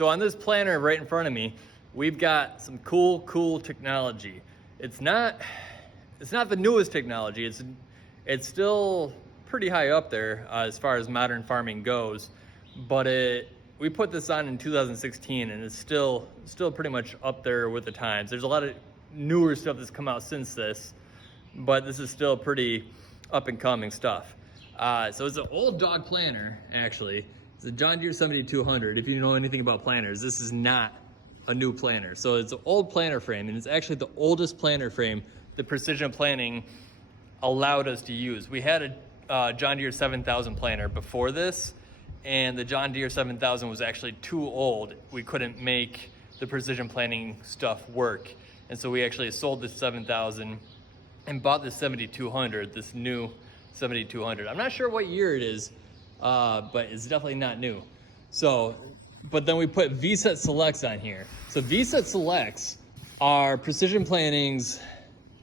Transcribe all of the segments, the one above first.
So on this planter right in front of me, we've got some cool technology. It's not the newest technology. It's still pretty high up there as far as modern farming goes, but we put this on in 2016 and it's still pretty much up there with the times. There's a lot of newer stuff that's come out since this, but this is still pretty up and coming stuff. So it's an old dog planter, actually. It's a John Deere 7200. If you know anything about planters, this is not a new planter. So it's an old planter frame, and it's actually the oldest planter frame that precision planting allowed us to use. We had a John Deere 7000 planter before this, and the John Deere 7000 was actually too old. We couldn't make the precision planting stuff work. And so we actually sold the 7000 and bought the 7200, this new 7200. I'm not sure what year it is, but it's definitely not new. So, but then we put vSet Selects on here. So vSet Selects are precision planting's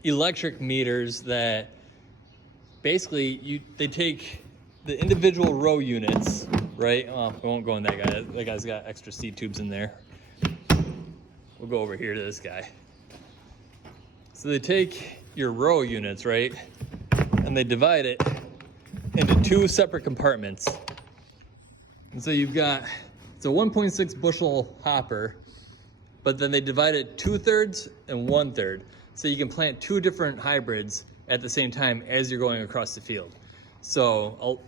electric meters that basically they take the individual row units, right? Oh, we won't go in that guy. That guy's got extra seed tubes in there. We'll go over here to this guy. So they take your row units, right? And they divide it into two separate compartments. And so you've got, it's a 1.6 bushel hopper, but then they divide it 2/3 and 1/3. So you can plant two different hybrids at the same time as you're going across the field. So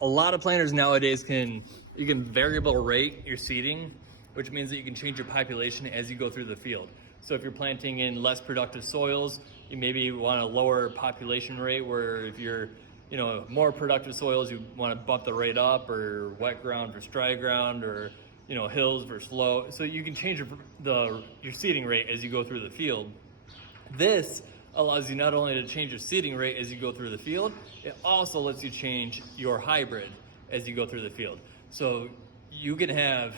a lot of planters nowadays you can variable rate your seeding, which means that you can change your population as you go through the field. So if you're planting in less productive soils, you maybe want a lower population rate, where if you're, more productive soils, you want to bump the rate up, or wet ground versus dry ground, or, hills versus low. So you can change your seeding rate as you go through the field. This allows you not only to change your seeding rate as you go through the field, it also lets you change your hybrid as you go through the field. So you can have,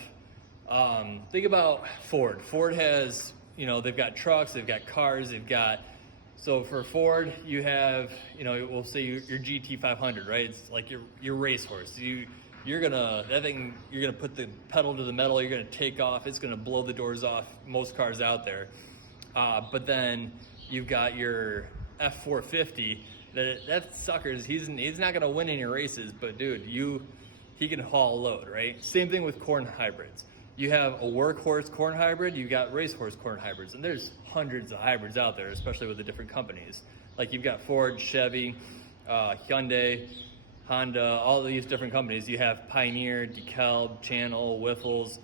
think about Ford. Ford has, they've got trucks, they've got cars, so for Ford, you have, we'll say your GT500, right? It's like your racehorse. You're gonna put the pedal to the metal, you're gonna take off, it's gonna blow the doors off most cars out there. But then you've got your F450, that suckers, he's not gonna win any races, but dude, he can haul a load, right? Same thing with corn hybrids. You have a workhorse corn hybrid, you got racehorse corn hybrids, and there's hundreds of hybrids out there, especially with the different companies. Like you've got Ford, Chevy, Hyundai, Honda, all of these different companies. You have Pioneer, DeKalb, Channel, Whiffles.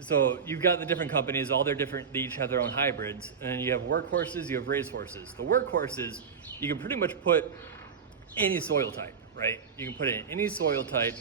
So you've got the different companies, all they're different, they each have their own hybrids. And then you have workhorses, you have racehorses. The workhorses, you can pretty much put any soil type, right? You can put it in any soil type,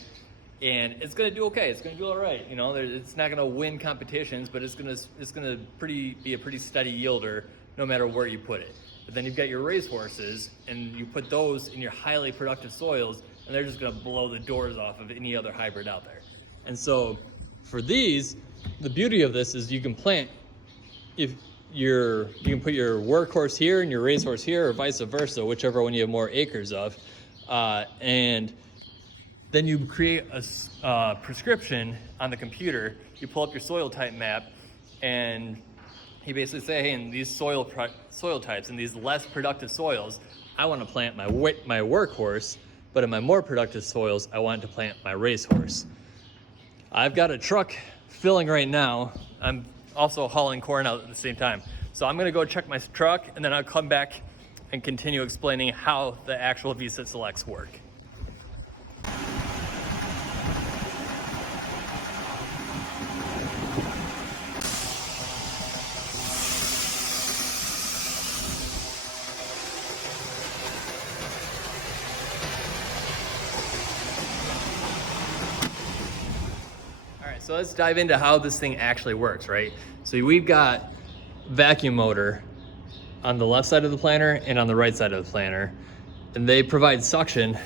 and it's gonna do okay. It's gonna do all right. It's not gonna win competitions, but it's gonna be a pretty steady yielder no matter where you put it. But then you've got your racehorses, and you put those in your highly productive soils, and they're just gonna blow the doors off of any other hybrid out there. And so for these, the beauty of this is you can plant, you can put your workhorse here and your racehorse here, or vice versa, whichever one you have more acres of, and then you create a prescription on the computer. You pull up your soil type map, and you basically say, hey, in these soil types, in these less productive soils, I want to plant my workhorse, but in my more productive soils, I want to plant my racehorse. I've got a truck filling right now. I'm also hauling corn out at the same time. So I'm gonna go check my truck, and then I'll come back and continue explaining how the actual vSet Selects work. So let's dive into how this thing actually works, right? So we've got vacuum motor on the left side of the planter and on the right side of the planter, and they provide suction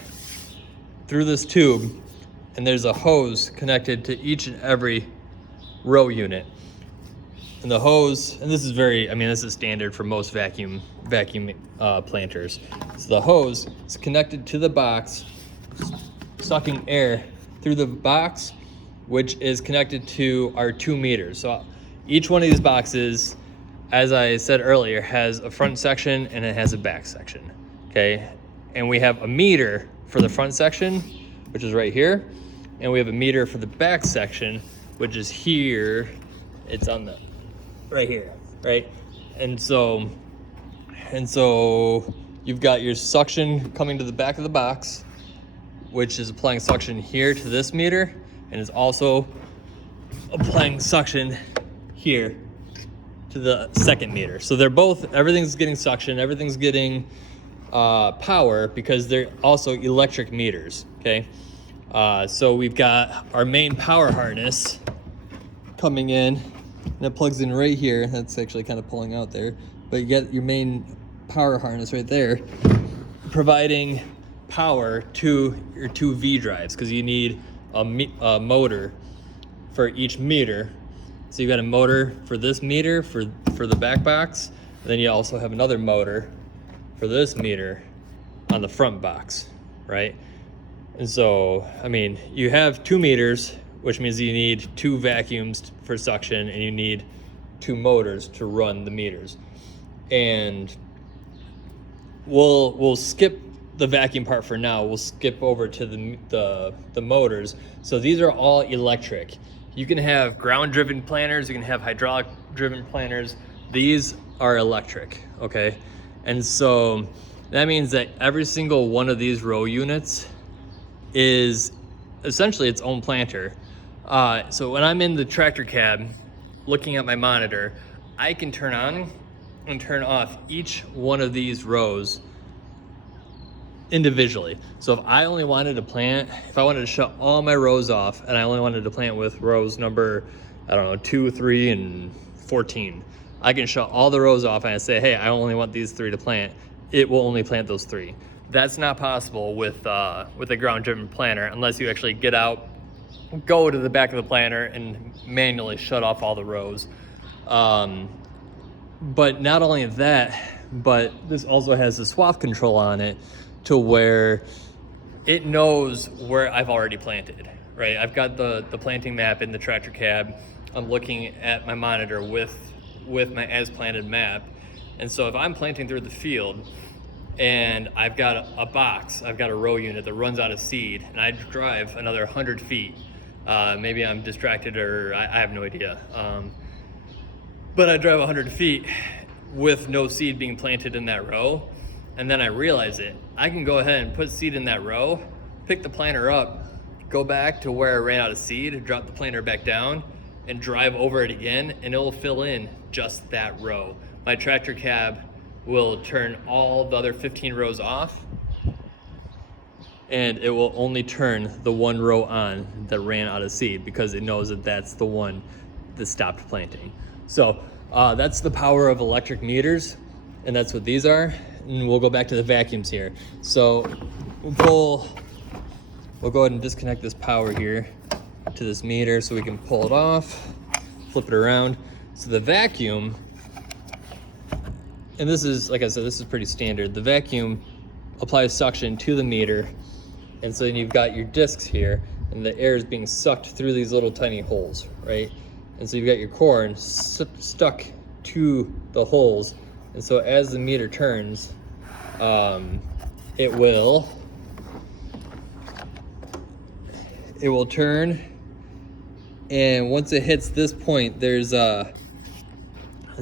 through this tube, and there's a hose connected to each and every row unit. And the hose, and this is standard for most vacuum planters. So the hose is connected to the box, sucking air through the box which is connected to our 2 meters. So each one of these boxes, as I said earlier, has a front section and it has a back section, okay? And we have a meter for the front section, which is right here, and we have a meter for the back section, which is here. It's on the, right here, right? And so you've got your suction coming to the back of the box, which is applying suction here to this meter, and is also applying suction here to the second meter. So they're both, everything's getting suction, everything's getting power, because they're also electric meters, okay? So we've got our main power harness coming in, and it plugs in right here. That's actually kind of pulling out there, but you get your main power harness right there, providing power to your 2 V drives, because you need a motor for each meter. So you've got a motor for this meter for the back box, and then you also have another motor for this meter on the front box, right? And so, I mean, you have 2 meters, which means you need 2 vacuums for suction, and you need 2 motors to run the meters. And we'll skip the vacuum part for now. We'll skip over to the motors. So these are all electric. You can have ground-driven planters, you can have hydraulic-driven planters. These are electric, okay? And so that means that every single one of these row units is essentially its own planter. So when I'm in the tractor cab looking at my monitor, I can turn on and turn off each one of these rows individually. So if I only wanted to plant, if I wanted to shut all my rows off and I only wanted to plant with rows number, I don't know, 2, 3, and 14, I can shut all the rows off and I say, hey, I only want these 3 to plant. It will only plant those 3. That's not possible with a ground-driven planter unless you actually get out, go to the back of the planter and manually shut off all the rows. But not only that, but this also has a swath control on it, to where it knows where I've already planted, right? I've got the planting map in the tractor cab. I'm looking at my monitor with my as planted map. And so if I'm planting through the field and I've got a box, I've got a row unit that runs out of seed, and I drive another 100 feet, maybe I'm distracted or I have no idea. But I drive 100 feet with no seed being planted in that row, and then I realize it, I can go ahead and put seed in that row, pick the planter up, go back to where I ran out of seed, drop the planter back down, and drive over it again, and it will fill in just that row. My tractor cab will turn all the other 15 rows off, and it will only turn the 1 row on that ran out of seed, because it knows that that's the one that stopped planting. So that's the power of electric meters, and that's what these are. And we'll go back to the vacuums here. So we'll go ahead and disconnect this power here to this meter so we can pull it off, flip it around. So the vacuum, and this is, like I said, this is pretty standard. The vacuum applies suction to the meter, and so then you've got your discs here, and the air is being sucked through these little tiny holes, right? And so you've got your corn stuck to the holes. And so as the meter turns, it will turn, and once it hits this point, there's let's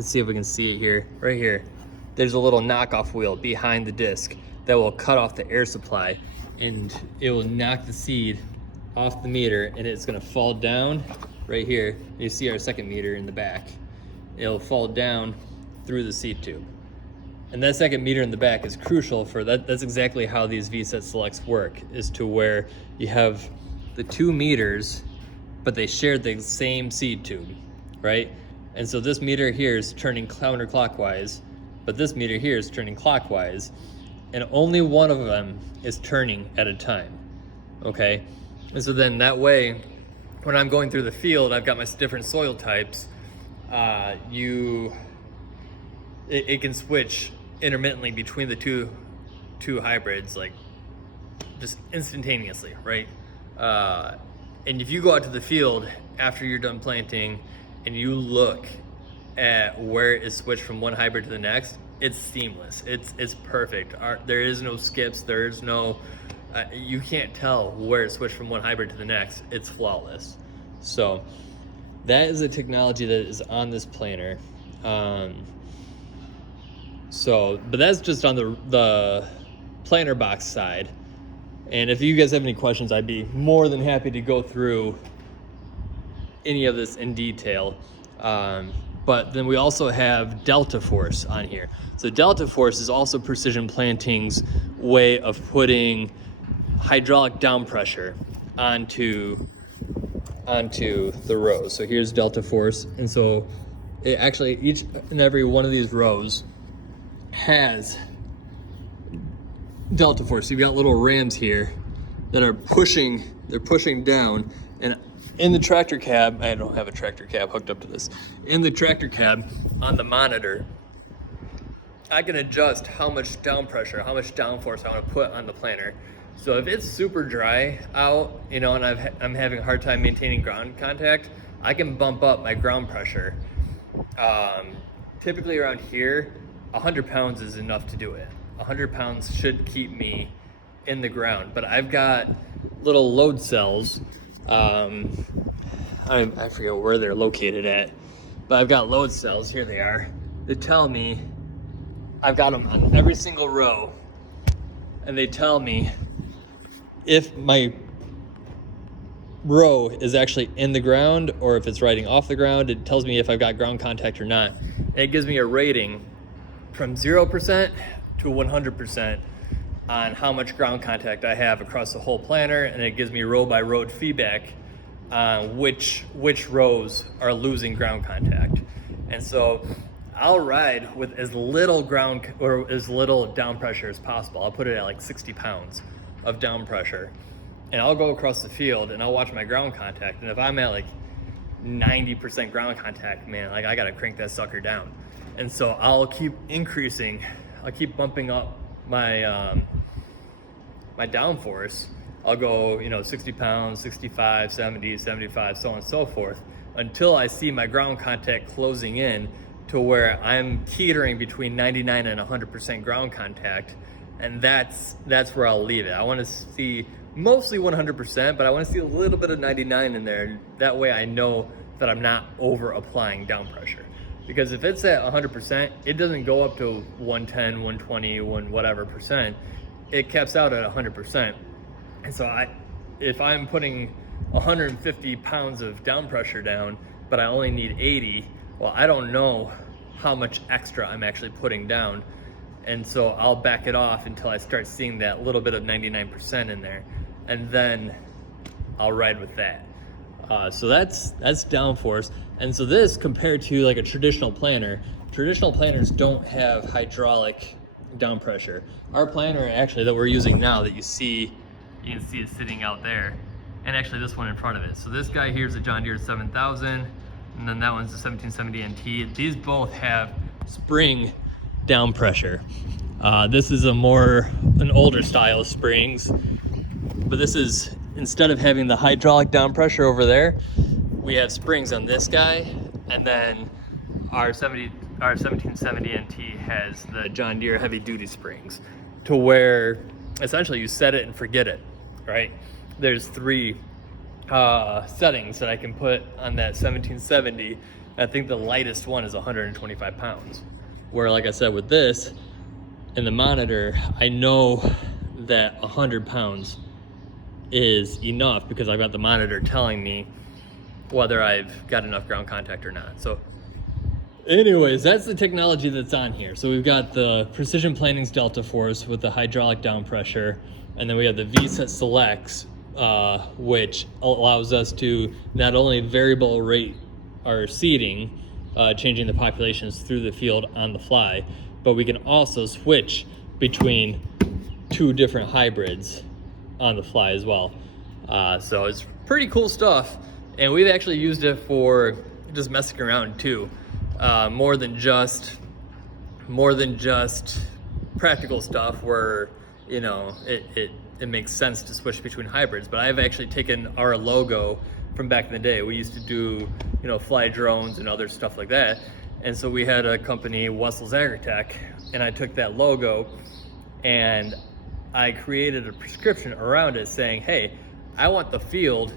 see if we can see it here, right here. There's a little knockoff wheel behind the disc that will cut off the air supply, and it will knock the seed off the meter, and it's gonna fall down right here. You see our second meter in the back. It'll fall down through the seed tube. And that second meter in the back is crucial for that. That's exactly how these vSet Selects work, is to where you have the 2 meters, but they share the same seed tube, right? And so this meter here is turning counterclockwise, but this meter here is turning clockwise, and only one of them is turning at a time, okay? And so then that way, when I'm going through the field, I've got my different soil types. It can switch intermittently between the two hybrids, like just instantaneously, right? And if you go out to the field after you're done planting and you look at where it is switched from one hybrid to the next, it's seamless. It's perfect. There is no skips. There is no, you can't tell where it switched from one hybrid to the next. It's flawless. So that is a technology that is on this planter. But that's just on the planter box side. And if you guys have any questions, I'd be more than happy to go through any of this in detail. But then we also have DeltaForce on here. So DeltaForce is also Precision Planting's way of putting hydraulic down pressure onto the rows. So here's DeltaForce, and so it actually, each and every one of these rows has DeltaForce. So you've got little rams here that are pushing, they're pushing down, and in the tractor cab, I don't have a tractor cab hooked up to this. In the tractor cab on the monitor, I can adjust how much down pressure, how much downforce I want to put on the planter. So if it's super dry out, and I'm having a hard time maintaining ground contact, I can bump up my ground pressure. Typically around here, 100 pounds is enough to do it. 100 pounds should keep me in the ground, but I've got little load cells. I forget where they're located at, but I've got load cells, here they are, that tell me, I've got them on every single row, and they tell me if my row is actually in the ground or if it's riding off the ground. It tells me if I've got ground contact or not. And it gives me a rating from 0% to 100% on how much ground contact I have across the whole planter, and it gives me row by row feedback on which rows are losing ground contact. And so I'll ride with as little ground or as little down pressure as possible. I'll put it at like 60 pounds of down pressure, and I'll go across the field and I'll watch my ground contact. And if I'm at like 90% ground contact, man, like I gotta crank that sucker down. And so I'll keep increasing, I'll keep bumping up my my downforce. I'll go, 60 pounds, 65, 70, 75, so on and so forth, until I see my ground contact closing in to where I'm teetering between 99 and 100% ground contact. And that's where I'll leave it. I want to see mostly 100%, but I want to see a little bit of 99 in there. That way I know that I'm not over applying down pressure. Because if it's at 100%, it doesn't go up to 110, 120, whatever percent. It caps out at 100%. And so if I'm putting 150 pounds of down pressure down, but I only need 80, well, I don't know how much extra I'm actually putting down. And so I'll back it off until I start seeing that little bit of 99% in there, and then I'll ride with that. So that's downforce. And so this, compared to like a traditional planter, traditional planters don't have hydraulic down pressure. Our planter actually that we're using now, that you can see it sitting out there, and actually this one in front of it. So this guy here is a John Deere 7000, and then that one's the 1770 NT. These both have spring down pressure. This is an older style of springs, but this is, instead of having the hydraulic down pressure over there, we have springs on this guy, and then our 1770 NT has the John Deere heavy duty springs, to where essentially you set it and forget it, right? There's 3 settings that I can put on that 1770. I think the lightest one is 125 pounds. Where, like I said, with this, in the monitor, I know that 100 pounds is enough because I've got the monitor telling me whether I've got enough ground contact or not. So anyways, that's the technology that's on here. So we've got the Precision Planting's DeltaForce with the hydraulic down pressure, and then we have the vSet Selects, which allows us to not only variable rate our seeding, changing the populations through the field on the fly, but we can also switch between 2 different hybrids on the fly as well. So it's pretty cool stuff, and we've actually used it for just messing around too, more than just practical stuff where it it makes sense to switch between hybrids. But I've actually taken our logo from back in the day. We used to do, you know, fly drones and other stuff like that. And so we had a company, Wessel's Agritech, and I took that logo and I created a prescription around it saying, hey, I want the field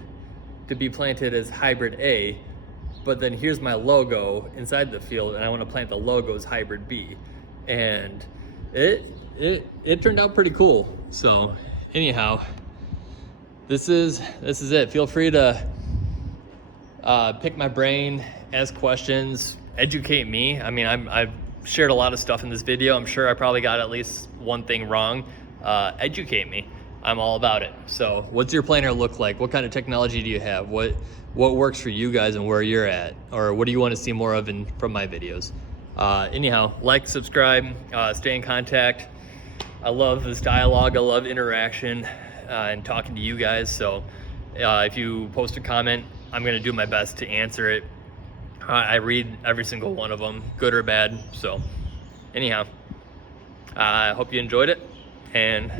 to be planted as hybrid A, but then here's my logo inside the field, and I want to plant the logo as hybrid B. And it turned out pretty cool. So anyhow, this is it. Feel free to pick my brain, ask questions, educate me. I mean, I've shared a lot of stuff in this video. I'm sure I probably got at least one thing wrong. Educate me. I'm all about it. So what's your planter look like? What kind of technology do you have? What works for you guys and where you're at? Or what do you want to see more of from my videos? Anyhow, like, subscribe, stay in contact. I love this dialogue. I love interaction and talking to you guys. So if you post a comment, I'm going to do my best to answer it. I read every single one of them, good or bad. So anyhow, I hope you enjoyed it, and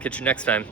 catch you next time.